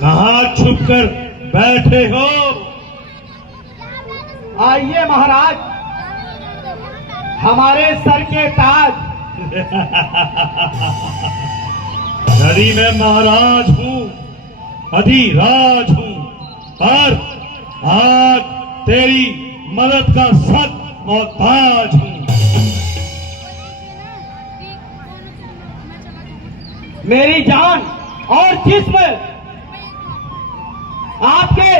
कहाँ छुप कर बैठे हो? आइए महाराज, हमारे सर के ताज। यदि मैं महाराज हूँ, अधिराज हूँ, पर आज तेरी मदद का सख्त मोहताज हूँ। मेरी जान और जिस्म आपके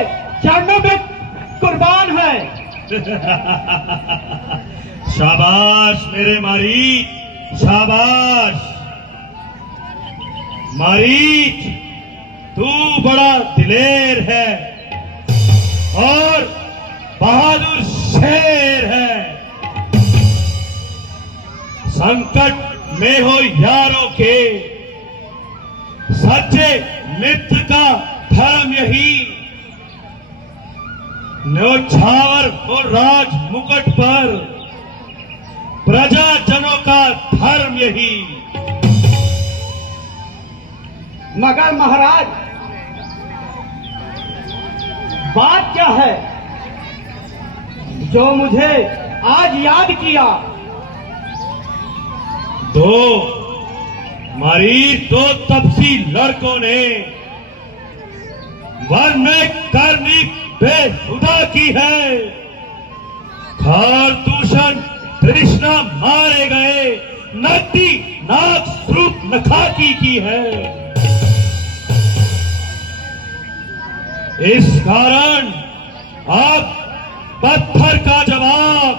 चरणों में कुर्बान है। शाबाश मेरे मारीच, शाबाश। मारीच, तू बड़ा दिलेर है और बहादुर शेर है। संकट में हो यारों के सच्चे मित्र का धर्म यही। न्योछावर हो राज मुकुट पर प्रजाजनों का धर्म यही। मगर महाराज, बात क्या है जो मुझे आज याद किया? दो तपसी लड़कों ने वन में करनी बेहुदा की है। खारतूषण तृष्णा मारे गए, नदी नाग स्वरूप नखाकी की है। इस कारण अब पत्थर का जवाब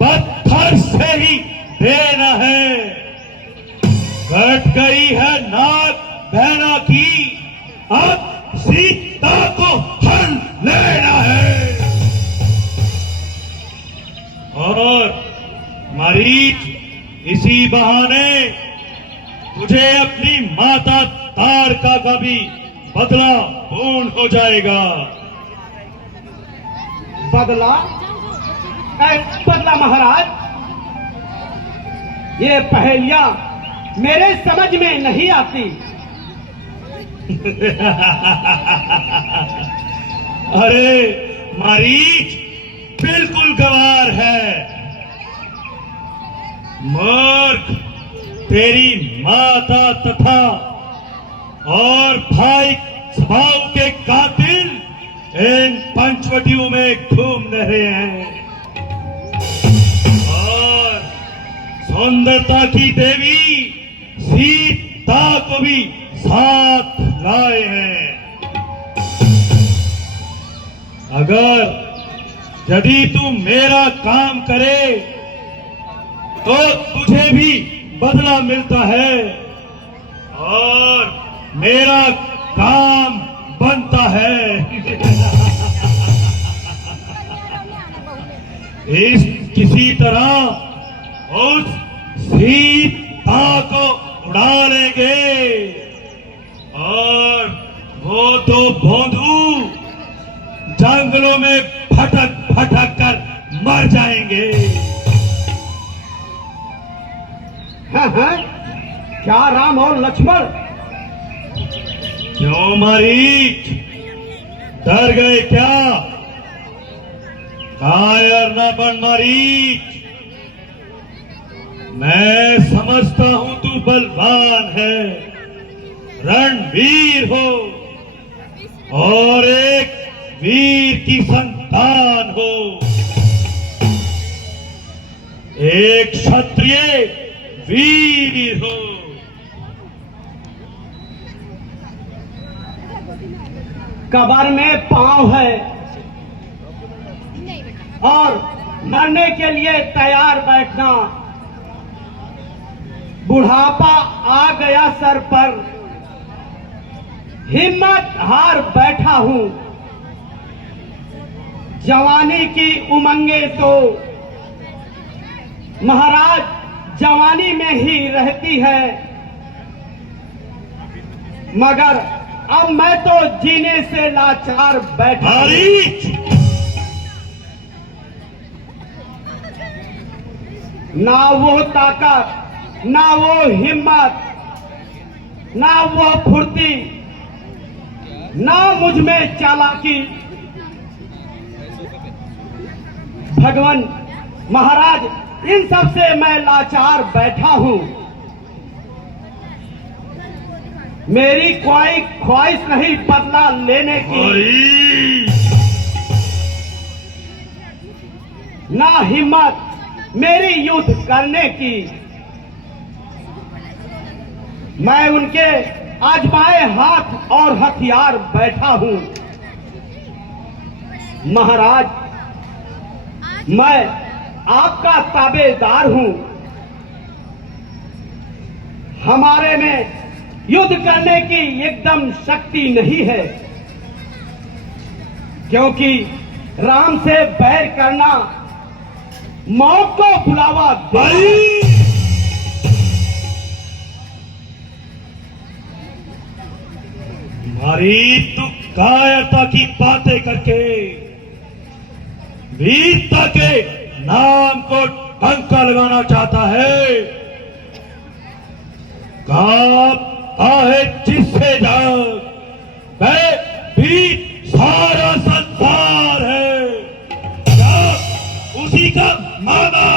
पत्थर से ही देना है। घट गई है नाक बहना की, अब सीता को हल लेना है। और मारीच, इसी बहाने तुझे अपनी माता तारका का भी बदला पूर्ण हो जाएगा। बदला? बदला महाराज, ये पहेलियां मेरे समझ में नहीं आती। अरे मारीच, बिल्कुल गवार है। मूर्ख, तेरी माता तथा और भाई स्वभाव के कातिल इन पंचवटियों में घूम रहे हैं और सुंदरता की देवी सीता को भी साथ लाए हैं। अगर यदि तू मेरा काम करे तो तुझे भी बदला मिलता है और मेरा काम बनता है। इस किसी तरह उस सीता को उड़ा लेंगे और वो तो भोंदू जंगलों में भटक भटक कर मर जाएंगे। हाँ, क्या राम और लक्ष्मण? क्यों मारीच, डर गए क्या? कायर न बन मारीच, मैं समझता हूं तू बलवान है, रणवीर हो और एक वीर की संतान हो, एक क्षत्रिय वीर हो। कब्र में पांव है और मरने के लिए तैयार बैठना। बुढ़ापा आ गया सर पर, हिम्मत हार बैठा हूं। जवानी की उमंगे तो महाराज जवानी में ही रहती है, मगर अब मैं तो जीने से लाचार बैठा हूं। ना वो ताकत, ना वो हिम्मत ना वह फुर्ती, ना मुझ में चालाकी। भगवान महाराज, इन सब से मैं लाचार बैठा हूं। मेरी कोई ख्वाहिश नहीं बदला लेने की, ना हिम्मत मेरी युद्ध करने की। मैं उनके आजमाए हाथ और हथियार बैठा हूं। महाराज, मैं आपका ताबेदार हूं। हमारे में युद्ध करने की एकदम शक्ति नहीं है, क्योंकि राम से बैर करना मौत को बुलावा दे। हमारी तू कायरता की बातें करके वीरता के नाम को डंका लगाना चाहता है। कांपता है जिससे जग वह भी सारा संसार है। क्या उसी का मामा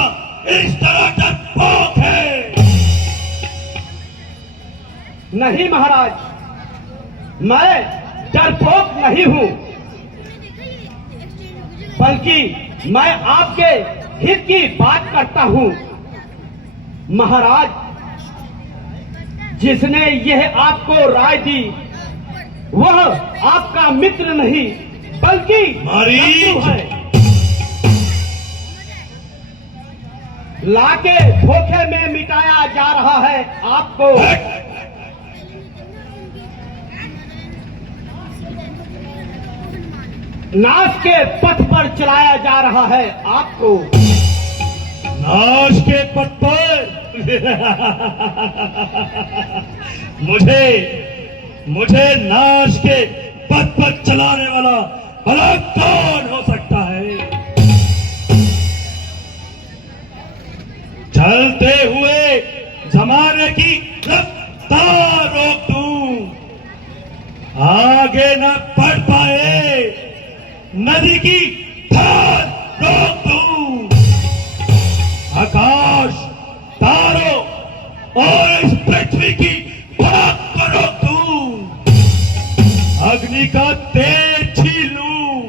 इस तरह डरपोक है? नहीं महाराज, मैं डरपोक नहीं हूं, बल्कि मैं आपके हित की बात करता हूं। महाराज, जिसने यह आपको राय दी वह आपका मित्र नहीं बल्कि शत्रु है। लाके धोखे में मिटाया जा रहा है आपको। नाश के पथ पर चलाया जा रहा है आपको। नाश के पथ पर? मुझे नाश के पथ पर चलाने वाला भला कौन हो सकता है? चलते हुए जमाने की रफ्तार रोक दूं, आगे न बढ़ पाए नदी की धार रोक दूं, आकाश, तारों और इस पृथ्वी की भाग को रोक दूं, अग्नि का तेज छीन लूं,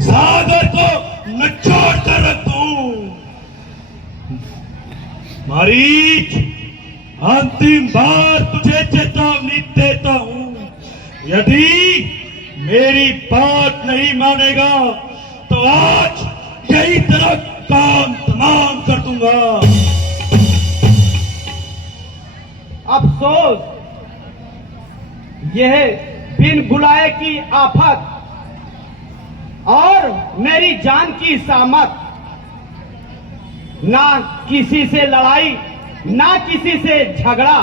सागर को निचोड़ कर रख दूं। मरीच, अंतिम बार तुझे चेतावनी देता हूं, यदि मेरी बात नहीं मानेगा तो आज यही तेरा काम तमाम कर दूंगा। अफसोस, यह बिन बुलाए की आफत और मेरी जान की सामत। ना किसी से लड़ाई, ना किसी से झगड़ा।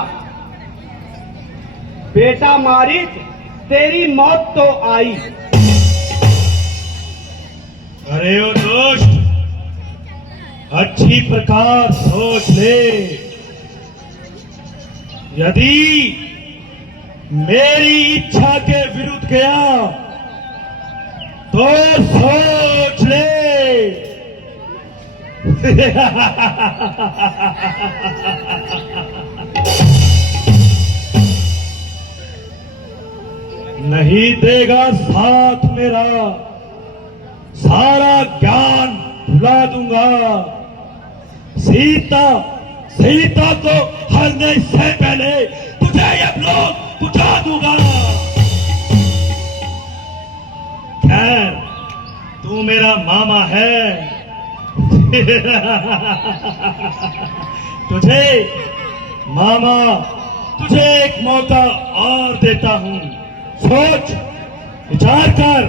बेटा मारीच, तेरी मौत तो आई। अरे ओ दोस्त, अच्छी प्रकार सोच ले। यदि मेरी इच्छा के विरुद्ध गया तो सोच ले। नहीं देगा साथ मेरा, सारा ज्ञान भुला दूंगा। सीता को हरने से पहले तुझे ये लोग बुझा दूंगा। खैर, तू मेरा मामा है। तुझे एक मौका और देता हूं। सोच विचार कर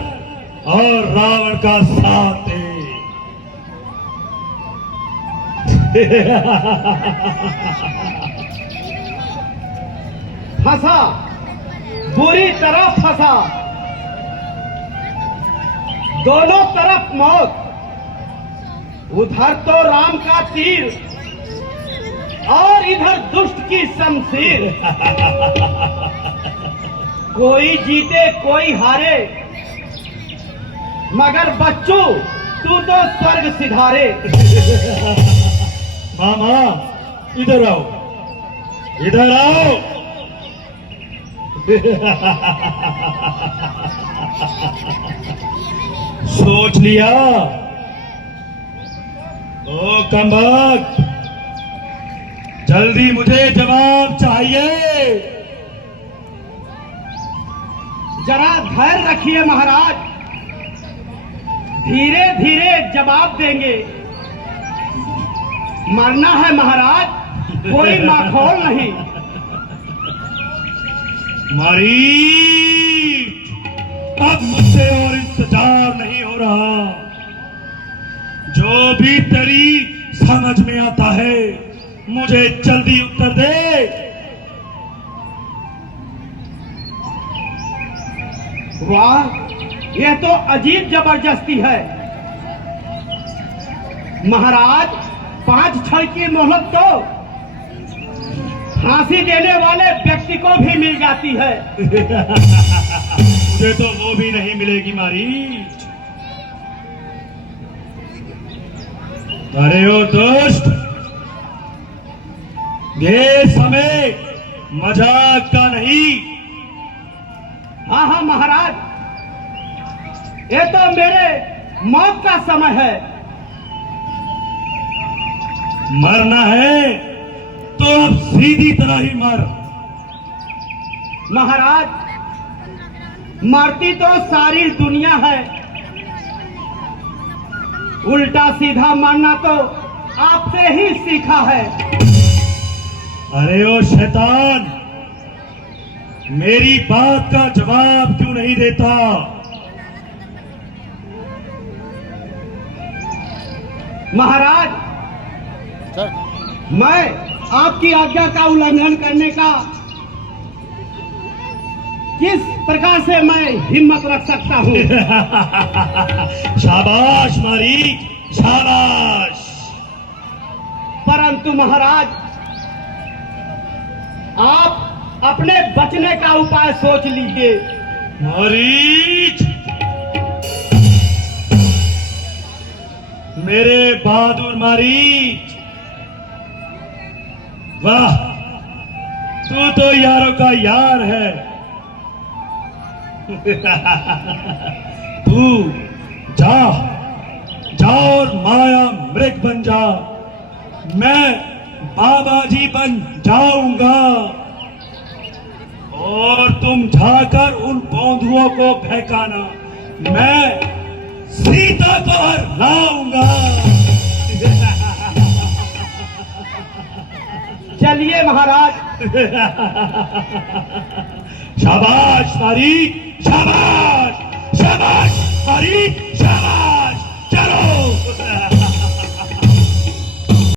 और रावण का साथ दे। फंसा, बुरी तरह फंसा। दोनों तरफ मौत। उधर तो राम का तीर और इधर दुष्ट की शमशीर। कोई जीते कोई हारे, मगर बच्चों तू तो स्वर्ग सिधारे। मामा इधर आओ, इधर आओ। सोच लिया? ओ कमबख्त, जल्दी मुझे जवाब चाहिए। जरा धैर्य रखिए महाराज, धीरे धीरे जवाब देंगे। मरना है महाराज, कोई माखौल नहीं। मारीच, अब मुझसे और इंतजार नहीं हो रहा। जो भी तेरी समझ में आता है मुझे जल्दी उत्तर दे। वाह, यह तो अजीब जबरदस्ती है महाराज। 5 क्षण की मोहलत तो फांसी देने वाले व्यक्ति को भी मिल जाती है। मुझे तो वो भी नहीं मिलेगी मारीच। अरे ओ दोस्त, ये समय मजाक का नहीं। हाँ हाँ महाराज, ये तो मेरे मौत का समय है। मरना है तो अब सीधी तरह ही मर। महाराज, मरती तो सारी दुनिया है, उल्टा सीधा मरना तो आपसे ही सीखा है। अरे ओ शैतान, मेरी बात का जवाब क्यों नहीं देता? महाराज, मैं आपकी आज्ञा का उल्लंघन करने का किस प्रकार से मैं हिम्मत रख सकता हूँ? शाबाश मारीच, शाबाश। परंतु महाराज, आप अपने बचने का उपाय सोच लीजिए। मारीच, मेरे बहादुर मारीच, वाह, तू तो यारों का यार है। तू जा, जा और माया मृग बन जा, मैं बाबा जी बन जाऊंगा। और तुम जाकर उन बौंधुओं को फेंकाना, मैं सीता को हराऊंगा। चलिए महाराज। शाबाश मारी, शाबाश।